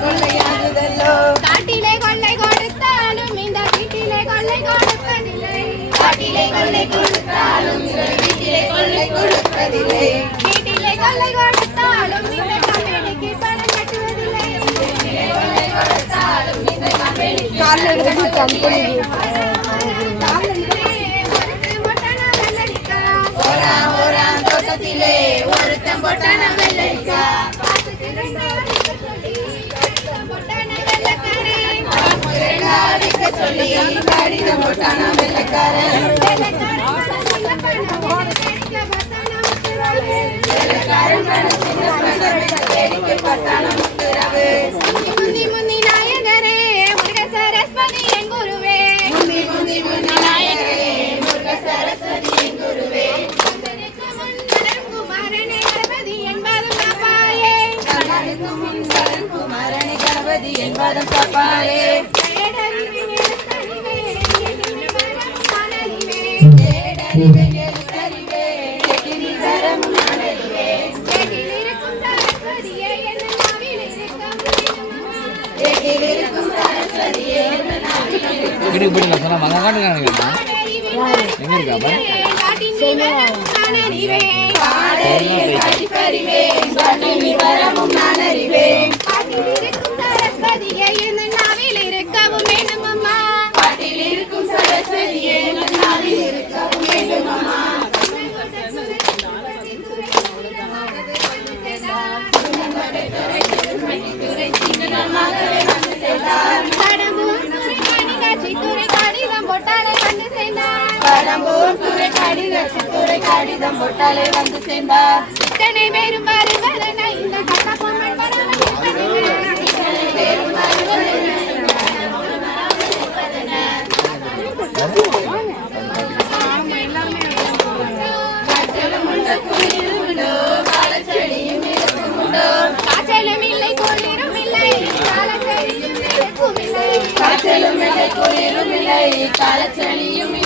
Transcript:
கொள்ளையாகுதல்லோ காட்டிலே கொள்ளை கொடுத்தாலும் இந்த வீட்டிலே கொள்ளை கொடுப்பதில்லை காட்டிலே கொள்ளை கொடுத்தாலும் இந்த வீட்டிலே கொள்ளை கொடுப்பதில்லை வீட்டிலே கொள்ளை கொடுத்தாலும் இந்த கம்பெனிக்கு பணம் கட்டுவதில்லை கொள்ளை கொடுத்தாலும் இந்த கம்பெனிக்கு ஓராம் தோட்டத்திலே ஒருத்தன் போட்டான வெள்ளரிக்கா சொல்லி கடிதம் போட்டான வெள்ளக்காரன் முந்தி முந்தி நாயகரே முருக சரஸ்வதி என் குருவே முந்தி முந்தி முந்தி நாயகரே முருக சரஸ்வதி என் குருவே குமாரனே கணபதி என்பதும் காப்பாயே கண்ணனுக்கு முன் சரண் குமாரனே கணபதி என்பதும் காப்பாயே கடிதம் போட்டாலே வந்து சேர்ந்தார் இத்தனை பேரும் வருவதனை இந்த கட்ட பொம்மன் காய்ச்சலும் இல்லை குளிரும் இல்லை காய்ச்சலும் இல்லை குளிரும் இல்லை காலச்சளியும்